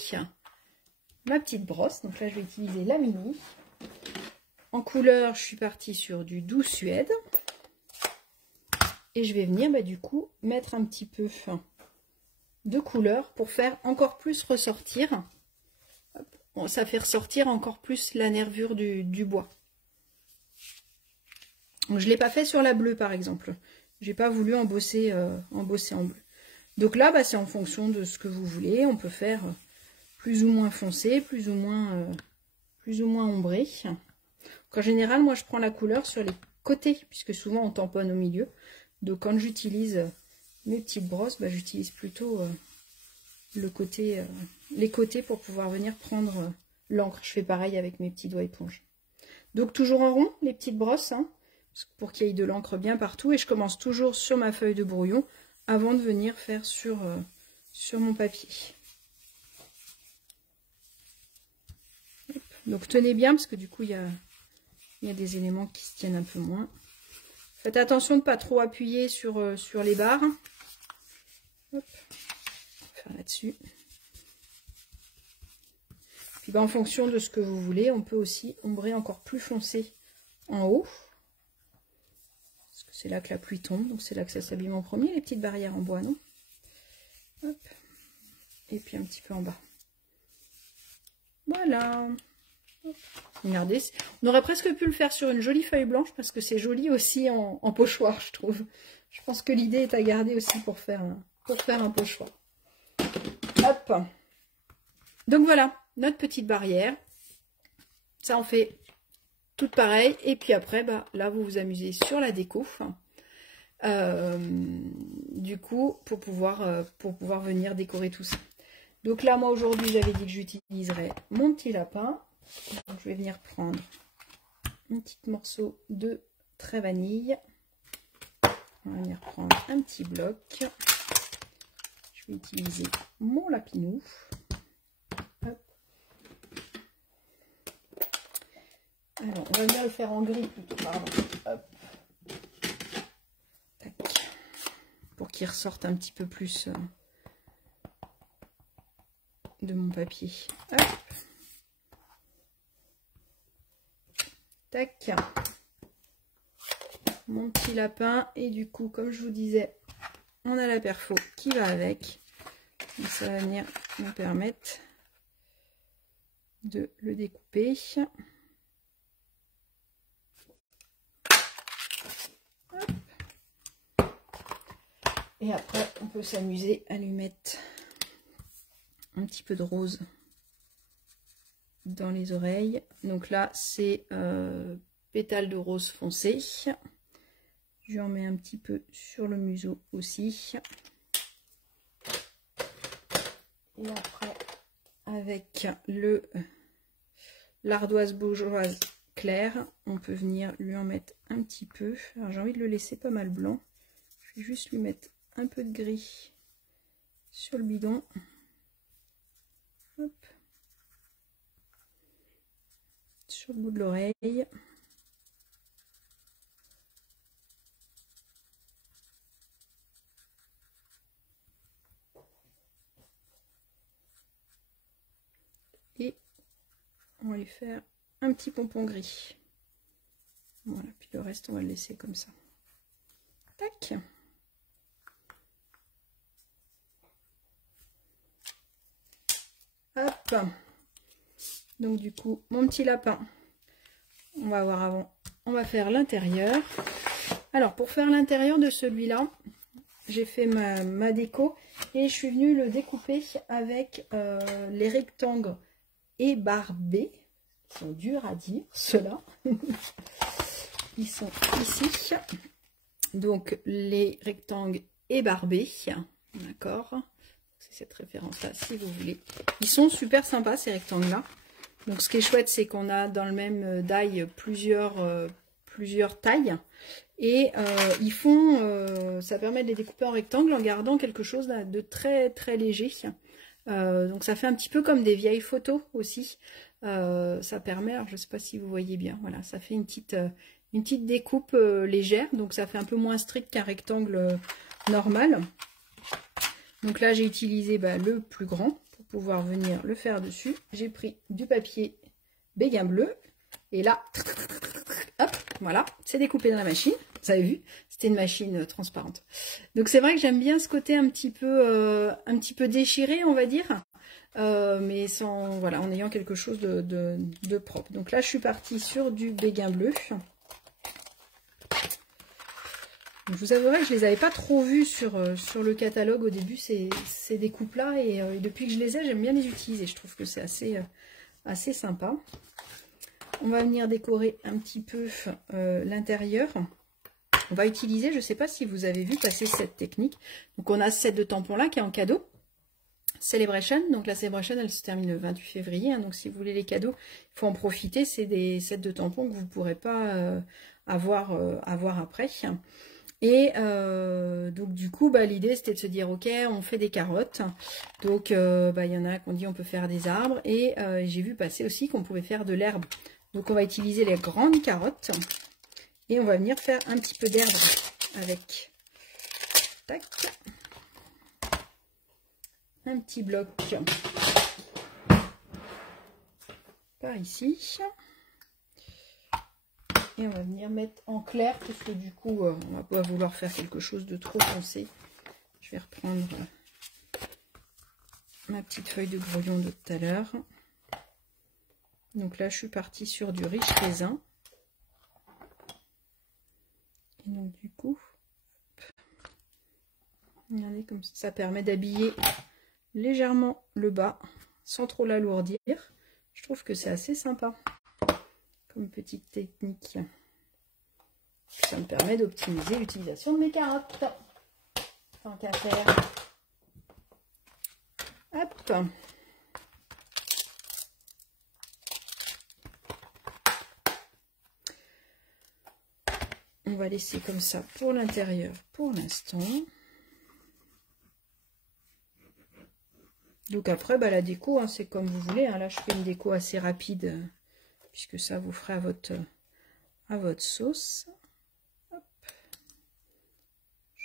ma petite brosse. Donc là, je vais utiliser la mini. En couleur, je suis partie sur du doux suède. Et je vais venir, bah, du coup, mettre un petit peu de couleur pour faire encore plus ressortir. Hop, ça fait ressortir encore plus la nervure du bois. Donc, je ne l'ai pas fait sur la bleue, par exemple. J'ai pas voulu embosser en bleu. Donc là, bah, c'est en fonction de ce que vous voulez. On peut faire plus ou moins foncé, plus ou moins ombré. Donc, en général, moi, je prends la couleur sur les côtés, puisque souvent, on tamponne au milieu. Donc, quand j'utilise mes petites brosses, bah, j'utilise plutôt les côtés pour pouvoir venir prendre l'encre. Je fais pareil avec mes petits doigts éponges. Donc, toujours en rond, les petites brosses, hein, pour qu'il y ait de l'encre bien partout. Et je commence toujours sur ma feuille de brouillon avant de venir faire sur mon papier. Hop. Donc tenez bien parce que du coup il y a des éléments qui se tiennent un peu moins. Faites attention de ne pas trop appuyer sur les barres. Hop. On va faire là-dessus. Puis ben, en fonction de ce que vous voulez, on peut aussi ombrer encore plus foncé en haut. C'est là que la pluie tombe, donc c'est là que ça s'abîme en premier, les petites barrières en bois, non? Hop. Et puis un petit peu en bas. Voilà. Hop. Regardez, on aurait presque pu le faire sur une jolie feuille blanche, parce que c'est joli aussi en pochoir, je trouve. Je pense que l'idée est à garder aussi pour faire un pochoir. Hop. Donc voilà, notre petite barrière. Ça en fait tout pareil, et puis après, bah, là, vous vous amusez sur la déco, du coup, pour pouvoir venir décorer tout ça. Donc là, moi, aujourd'hui, j'avais dit que j'utiliserais mon petit lapin. Donc, je vais venir prendre un petit morceau de trait vanille. On va venir prendre un petit bloc. Je vais utiliser mon lapinou. Hop. Alors, on va bien le faire en gris plutôt, pardon. Hop. pour qu'il ressorte un petit peu plus de mon papier. Hop. Tac. Mon petit lapin. Et du coup, comme je vous disais, on a la perfo qui va avec. Donc ça va venir me permettre de le découper. Hop. Et après, on peut s'amuser à lui mettre un petit peu de rose dans les oreilles. Donc là, c'est pétales de rose foncé. Je en mets un petit peu sur le museau aussi. Et après, avec l'ardoise bourgeoise claire, on peut venir lui en mettre un petit peu. Alors j'ai envie de le laisser pas mal blanc. Je vais juste lui mettre un peu de gris sur le bidon. Hop. Sur le bout de l'oreille. Et on va lui faire un petit pompon gris. Voilà, puis le reste on va le laisser comme ça. Tac. Hop. Donc du coup, mon petit lapin, on va voir avant, on va faire l'intérieur. Alors pour faire l'intérieur de celui-là, j'ai fait ma déco et je suis venue le découper avec les rectangles ébarbés. Ils sont durs à dire, ceux-là. Ils sont ici. Donc les rectangles ébarbés, d'accord. C'est cette référence-là si vous voulez. Ils sont super sympas ces rectangles-là. Donc ce qui est chouette, c'est qu'on a dans le même die plusieurs tailles. Et ils font, ça permet de les découper en rectangle en gardant quelque chose de très très léger. Donc ça fait un petit peu comme des vieilles photos aussi. Ça permet, alors je ne sais pas si vous voyez bien, voilà, ça fait une petite découpe légère. Donc ça fait un peu moins strict qu'un rectangle normal. Donc là j'ai utilisé le plus grand pour pouvoir venir le faire dessus. J'ai pris du papier béguin bleu. Et là, hop, voilà, c'est découpé dans la machine. Vous avez vu, c'était une machine transparente. Donc c'est vrai que j'aime bien ce côté un petit peu déchiré, on va dire, mais sans, voilà, en ayant quelque chose de propre. Donc là, je suis partie sur du béguin bleu. Je vous avouerai que je les avais pas trop vus sur le catalogue au début, ces découpes-là, et depuis que je les ai, j'aime bien les utiliser. Je trouve que c'est assez sympa. On va venir décorer un petit peu l'intérieur. On va utiliser, je ne sais pas si vous avez vu passer cette technique. Donc on a ce set de tampons là qui est en cadeau. Celebration, donc la Celebration elle se termine le 28 février. Hein, donc si vous voulez les cadeaux, il faut en profiter. C'est des sets de tampons que vous ne pourrez pas avoir après. Et donc du coup l'idée c'était de se dire ok, on fait des carottes. Donc il y en a qui ont dit on peut faire des arbres. Et j'ai vu passer aussi qu'on pouvait faire de l'herbe. Donc on va utiliser les grandes carottes et on va venir faire un petit peu d'herbe avec. Tac. Un petit bloc par ici. Et on va venir mettre en clair parce que du coup on va pas vouloir faire quelque chose de trop foncé. Je vais reprendre ma petite feuille de brouillon de tout à l'heure. Donc là, je suis partie sur du riche raisin. Et donc du coup, regardez comme ça permet d'habiller légèrement le bas sans trop l'alourdir. Je trouve que c'est assez sympa comme petite technique. Ça me permet d'optimiser l'utilisation de mes carottes. Tant qu'à faire. Hop. On va laisser comme ça pour l'intérieur pour l'instant. Donc après, la déco, hein, c'est comme vous voulez. Hein. Là, je fais une déco assez rapide, puisque ça vous fera à votre sauce. Hop.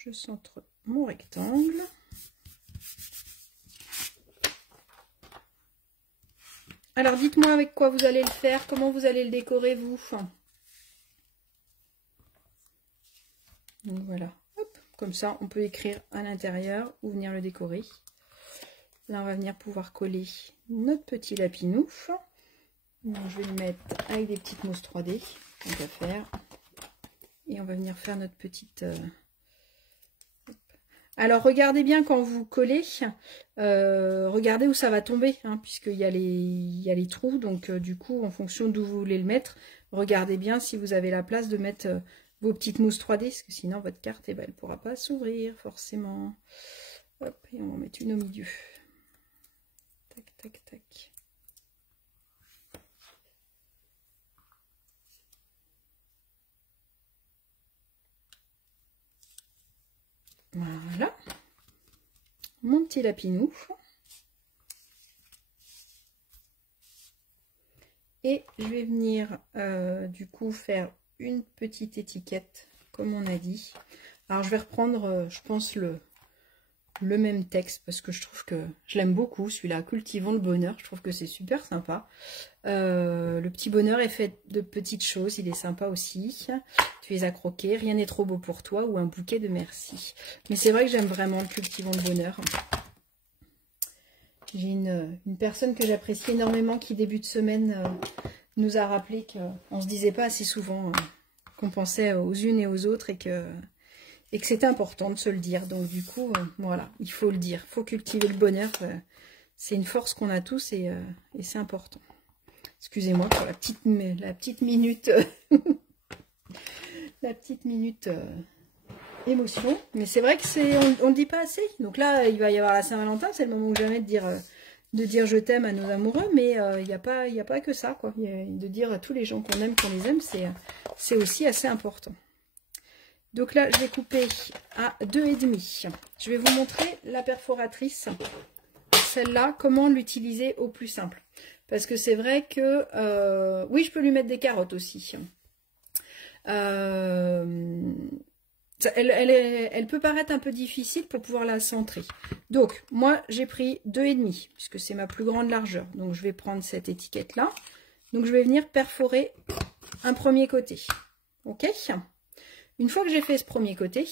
je centre mon rectangle. Alors, dites-moi avec quoi vous allez le faire, comment vous allez le décorer, vous. Donc, voilà. Hop, comme ça, on peut écrire à l'intérieur ou venir le décorer. Là, on va venir pouvoir coller notre petit lapinou. Donc, je vais le mettre avec des petites mousses 3D, on va faire. Et on va venir faire notre petite... Alors, regardez bien quand vous collez, regardez où ça va tomber, hein, puisqu'il y a les trous. Donc, du coup, en fonction d'où vous voulez le mettre, regardez bien si vous avez la place de mettre vos petites mousses 3D, parce que sinon, votre carte, eh ben, elle ne pourra pas s'ouvrir, forcément. Hop, et on va en mettre une au milieu. Tac, tac, tac. Voilà. Mon petit lapinou. Et je vais venir du coup faire une petite étiquette, comme on a dit. Alors je vais reprendre, je pense, le même texte, parce que je trouve que je l'aime beaucoup, celui-là, Cultivons le bonheur. Je trouve que c'est super sympa. Le petit bonheur est fait de petites choses, il est sympa aussi. Tu es à croquer, rien n'est trop beau pour toi, ou un bouquet de merci. Mais c'est vrai que j'aime vraiment le Cultivons le bonheur. J'ai une personne que j'apprécie énormément qui, début de semaine, nous a rappelé qu'on ne se disait pas assez souvent qu'on pensait aux unes et aux autres et que c'était important de se le dire. Donc du coup, voilà, il faut le dire. Il faut cultiver le bonheur. C'est une force qu'on a tous et c'est important. Excusez-moi pour la petite minute, la petite minute émotion. Mais c'est vrai que on ne dit pas assez. Donc là, il va y avoir la Saint-Valentin. C'est le moment ou jamais de dire je t'aime à nos amoureux. Mais il n'y a pas que ça, quoi. De dire à tous les gens qu'on aime, qu'on les aime, c'est aussi assez important. Donc là, je vais couper à 2,5. Je vais vous montrer la perforatrice. Celle-là, comment l'utiliser au plus simple. Parce que c'est vrai que... oui, je peux lui mettre des carottes aussi. Elle peut paraître un peu difficile pour pouvoir la centrer. Donc, moi, j'ai pris 2,5, puisque c'est ma plus grande largeur. Donc, je vais prendre cette étiquette-là. Donc, je vais venir perforer un premier côté. OK ? Une fois que j'ai fait ce premier côté,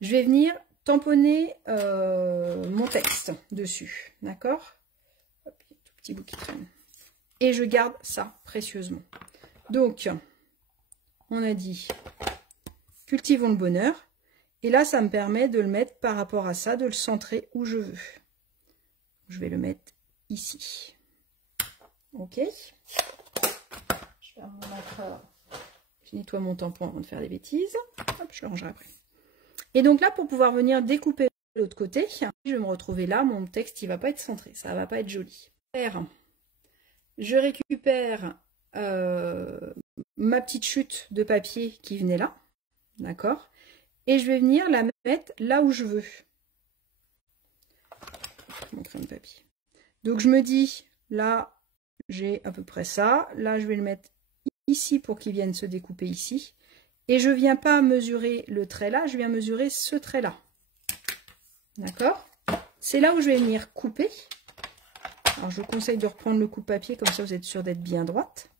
je vais venir tamponner mon texte dessus. D'accord ? Hop, il y a un tout petit bout qui traîne. Et je garde ça précieusement. Donc, on a dit... Cultivons le bonheur. Et là, ça me permet de le mettre par rapport à ça, de le centrer où je veux. Je vais le mettre ici. OK. Je vais remettre... Je nettoie mon tampon avant de faire des bêtises. Hop, je le rangerai après. Et donc là, pour pouvoir venir découper de l'autre côté, je vais me retrouver là. Mon texte, il ne va pas être centré. Ça ne va pas être joli. Je récupère ma petite chute de papier qui venait là. D'accord? Et je vais venir la mettre là où je veux. Mon crayon de papier. Donc je me dis, là, j'ai à peu près ça. Là, je vais le mettre ici pour qu'il vienne se découper ici. Et je ne viens pas mesurer le trait là, je viens mesurer ce trait là. D'accord? C'est là où je vais venir couper. Alors je vous conseille de reprendre le coupe-papier, comme ça vous êtes sûr d'être bien droite.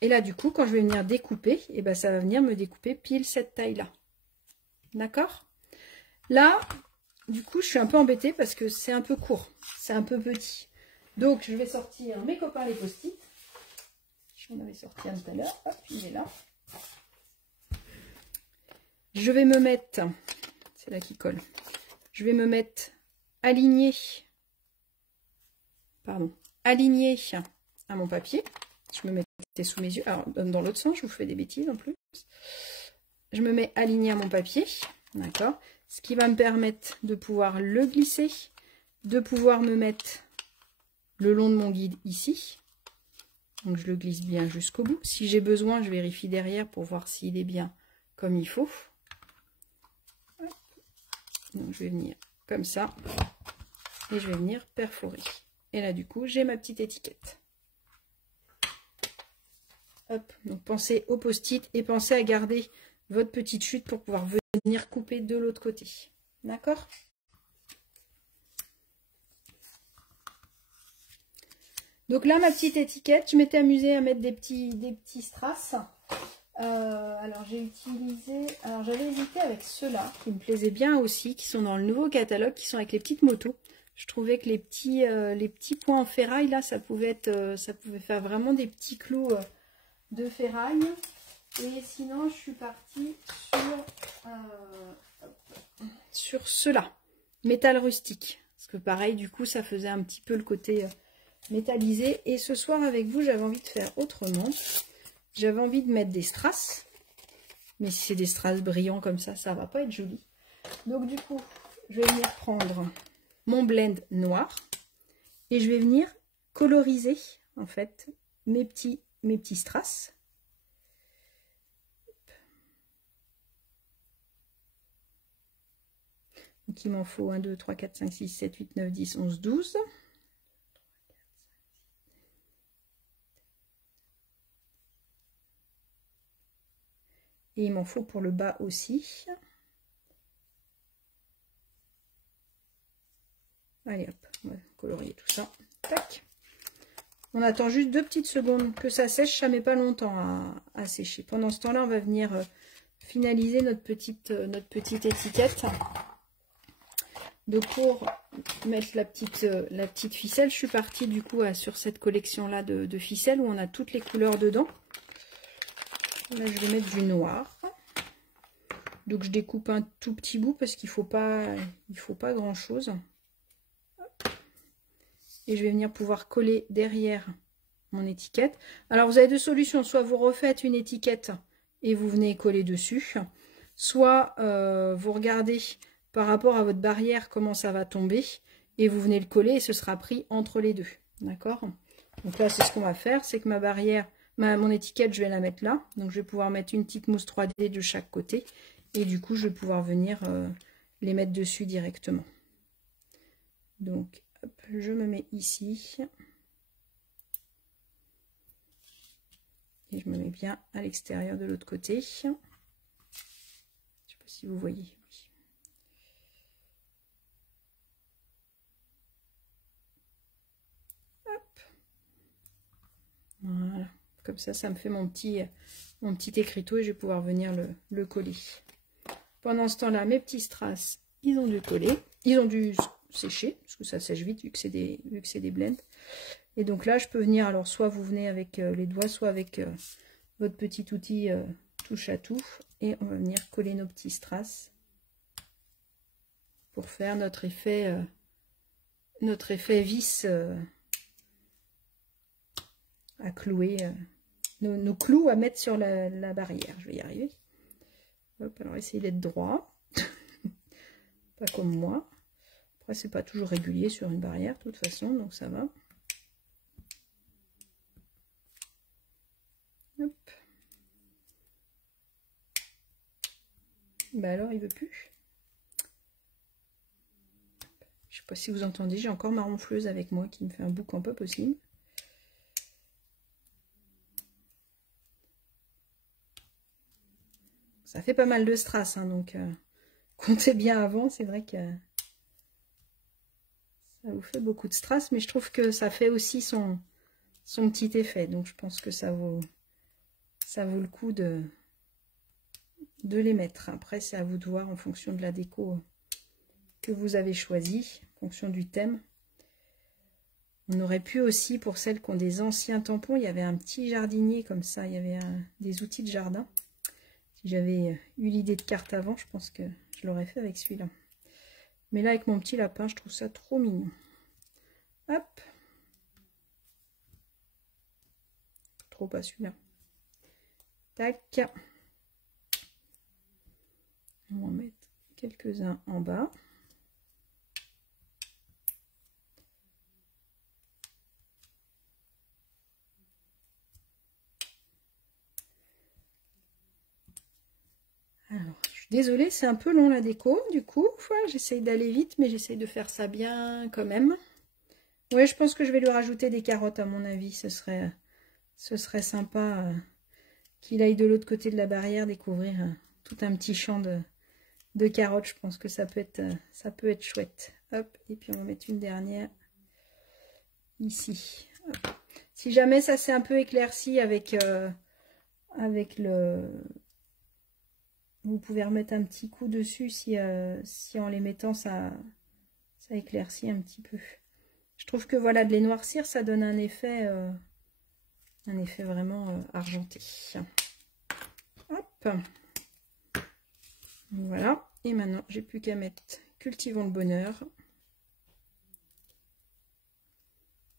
Et là, du coup, quand je vais venir découper, et ben, ça va venir me découper pile cette taille-là. D'accord? Là, du coup, je suis un peu embêtée parce que c'est un peu court. C'est un peu petit. Donc, je vais sortir mes copains les post-it. On avait sorti un tout à l'heure. Hop, il est là. Je vais me mettre... C'est là qui colle. Je vais me mettre aligné. Pardon. Aligné à mon papier. Je me mettais sous mes yeux. Alors, dans l'autre sens, je vous fais des bêtises en plus. Je me mets aligné à mon papier. D'accord. Ce qui va me permettre de pouvoir le glisser. De pouvoir me mettre le long de mon guide ici. Donc, je le glisse bien jusqu'au bout. Si j'ai besoin, je vérifie derrière pour voir s'il est bien comme il faut. Donc, je vais venir comme ça. Et je vais venir perforer. Et là, du coup, j'ai ma petite étiquette. Hop, donc pensez au post-it et pensez à garder votre petite chute pour pouvoir venir couper de l'autre côté. D'accord? Donc là, ma petite étiquette, je m'étais amusée à mettre des petits strass. Alors j'ai utilisé, alors j'avais hésité avec ceux-là qui me plaisaient bien aussi, qui sont dans le nouveau catalogue, qui sont avec les petites motos. Je trouvais que les petits points en ferraille là, ça pouvait faire vraiment des petits clous de ferraille. Et sinon, je suis partie sur ceux-là, métal rustique, parce que pareil, du coup, ça faisait un petit peu le côté métallisé. Et ce soir avec vous, j'avais envie de faire autrement. J'avais envie de mettre des strass, mais si c'est des strass brillants comme ça va pas être joli. Donc du coup, je vais venir prendre mon blend noir et je vais venir coloriser en fait mes petits strass. Donc il m'en faut 1, 2, 3, 4, 5, 6, 7, 8, 9, 10, 11, 12. Et il m'en faut pour le bas aussi. Allez hop, on va colorier tout ça. Tac. On attend juste 2 petites secondes que ça sèche, ça met pas longtemps à sécher. Pendant ce temps-là, on va venir finaliser notre petite étiquette. Donc pour mettre la petite ficelle, je suis partie du coup sur cette collection-là de ficelles où on a toutes les couleurs dedans. Là, je vais mettre du noir. Donc, je découpe un tout petit bout parce qu'il faut pas grand-chose. Et je vais venir pouvoir coller derrière mon étiquette. Alors, vous avez 2 solutions. Soit vous refaites une étiquette et vous venez coller dessus. Soit vous regardez par rapport à votre barrière comment ça va tomber. Et vous venez le coller et ce sera pris entre les deux. D'accord? Donc là, c'est ce qu'on va faire. C'est que ma barrière... Mon étiquette, je vais la mettre là. Donc, je vais pouvoir mettre une petite mousse 3D de chaque côté. Et du coup, je vais pouvoir venir les mettre dessus directement. Donc, hop, je me mets ici. Et je me mets bien à l'extérieur de l'autre côté. Je ne sais pas si vous voyez. Hop. Voilà. Comme ça me fait mon petit écriteau et je vais pouvoir venir le coller. Pendant ce temps-là, mes petits strass, ils ont dû coller. Ils ont dû sécher, parce que ça sèche vite vu que c'est des blends. Et donc là, je peux venir, alors soit vous venez avec les doigts, soit avec votre petit outil touche à tout. Et on va venir coller nos petits strass pour faire notre effet vis à clouer. Nos clous à mettre sur la barrière. Je vais y arriver. Hop, alors essayez d'être droit. Pas comme moi. Après, c'est pas toujours régulier sur une barrière, de toute façon, donc ça va. Hop. Bah alors, il veut plus. Je sais pas si vous entendez, j'ai encore ma ronfleuse avec moi qui me fait un boucan pas possible. Ça fait pas mal de strass, hein, donc comptez bien avant. C'est vrai que ça vous fait beaucoup de strass, mais je trouve que ça fait aussi son petit effet. Donc je pense que ça vaut le coup de les mettre. Après, c'est à vous de voir en fonction de la déco que vous avez choisi, en fonction du thème. On aurait pu aussi, pour celles qui ont des anciens tampons, il y avait un petit jardinier comme ça, il y avait des outils de jardin. Si j'avais eu l'idée de carte avant, je pense que je l'aurais fait avec celui-là. Mais là, avec mon petit lapin, je trouve ça trop mignon. Hop. Trop pas celui-là. Tac. On va en mettre quelques-uns en bas. Alors, je suis désolée, c'est un peu long la déco, du coup. Voilà, j'essaye d'aller vite, mais j'essaye de faire ça bien quand même. Ouais, je pense que je vais lui rajouter des carottes, à mon avis. Ce serait sympa qu'il aille de l'autre côté de la barrière découvrir tout un petit champ de carottes. Je pense que ça peut être chouette. Hop, et puis on va mettre une dernière ici. Hop. Si jamais ça s'est un peu éclairci avec le... Vous pouvez remettre un petit coup dessus si en les mettant ça éclaircit un petit peu. Je trouve que voilà, de les noircir, ça donne un effet vraiment argenté. Hop. Voilà. Et maintenant, j'ai plus qu'à mettre Cultivons le bonheur.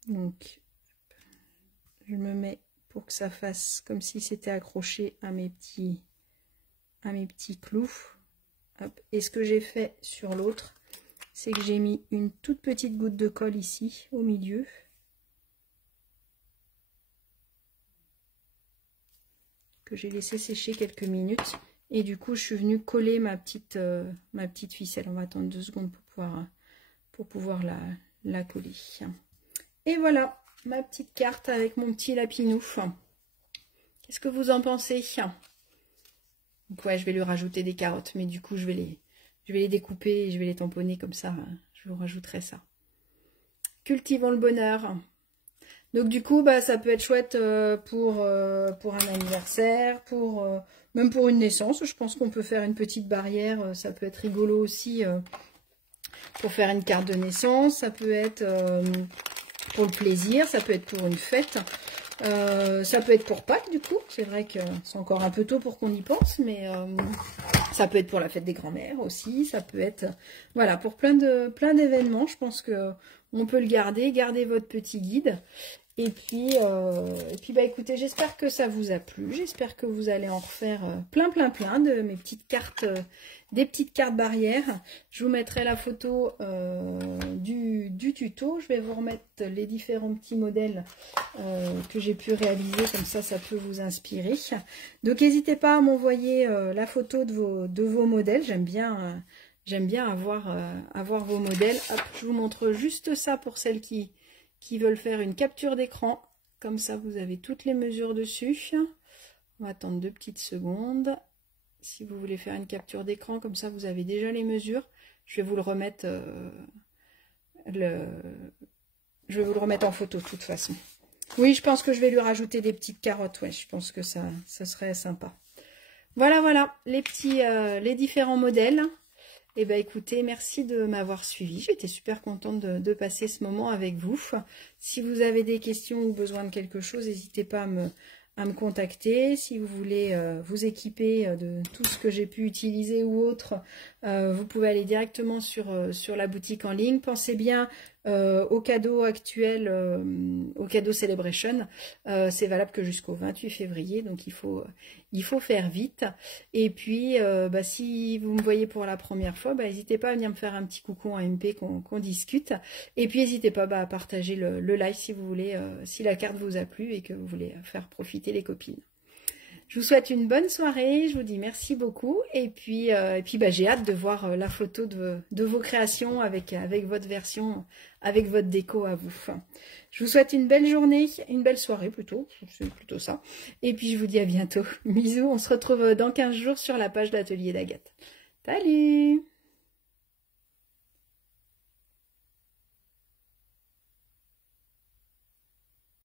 Donc, je me mets pour que ça fasse comme si c'était accroché à mes petits clous. Hop. Et ce que j'ai fait sur l'autre, c'est que j'ai mis une toute petite goutte de colle ici, au milieu. Que j'ai laissé sécher quelques minutes. Et du coup, je suis venue coller ma petite ficelle. On va attendre 2 secondes pour pouvoir la coller. Et voilà, ma petite carte avec mon petit lapinou. Qu'est-ce que vous en pensez? Donc ouais, je vais lui rajouter des carottes, mais du coup, je vais les découper et je vais les tamponner comme ça. Je vous rajouterai ça. Cultivons le bonheur. Donc du coup, bah, ça peut être chouette pour un anniversaire, même pour une naissance. Je pense qu'on peut faire une petite barrière. Ça peut être rigolo aussi pour faire une carte de naissance. Ça peut être pour le plaisir. Ça peut être pour une fête. Ça peut être pour Pâques du coup. C'est vrai que c'est encore un peu tôt pour qu'on y pense. Mais ça peut être pour la fête des grands-mères aussi. Ça peut être voilà, pour plein d'événements. Je pense que on peut le garder. Gardez votre petit guide. Et puis bah écoutez, j'espère que ça vous a plu. J'espère que vous allez en refaire plein de mes petites cartes, des petites cartes barrières. Je vous mettrai la photo du tuto. Je vais vous remettre les différents petits modèles que j'ai pu réaliser. Comme ça peut vous inspirer. Donc n'hésitez pas à m'envoyer la photo de vos modèles. J'aime bien avoir vos modèles. Hop, je vous montre juste ça pour celles qui veulent faire une capture d'écran. Comme ça, vous avez toutes les mesures dessus. On va attendre 2 petites secondes. Si vous voulez faire une capture d'écran, comme ça, vous avez déjà les mesures. Je vais vous le remettre, je vais vous le remettre en photo de toute façon. Oui, je pense que je vais lui rajouter des petites carottes. Ouais, je pense que ça serait sympa. Voilà, les différents modèles. Eh bien, écoutez, merci de m'avoir suivi. J'étais super contente de passer ce moment avec vous. Si vous avez des questions ou besoin de quelque chose, n'hésitez pas à me contacter. Si vous voulez vous équiper de tout ce que j'ai pu utiliser ou autre, vous pouvez aller directement sur la boutique en ligne. Pensez bien au cadeau actuel, au cadeau Celebration. C'est valable que jusqu'au 28 février, donc il faut faire vite. Et puis, bah, si vous me voyez pour la première fois, bah, n'hésitez pas à venir me faire un petit coucou en MP qu'on discute. Et puis, n'hésitez pas à partager le live si vous voulez, si la carte vous a plu et que vous voulez faire profiter les copines. Je vous souhaite une bonne soirée, je vous dis merci beaucoup et puis bah, j'ai hâte de voir la photo de vos créations avec votre version, avec votre déco à vous. Je vous souhaite une belle journée, une belle soirée plutôt, c'est plutôt ça. Et puis je vous dis à bientôt. Bisous, on se retrouve dans 15 jours sur la page d'Atelier d'Agathe. Salut!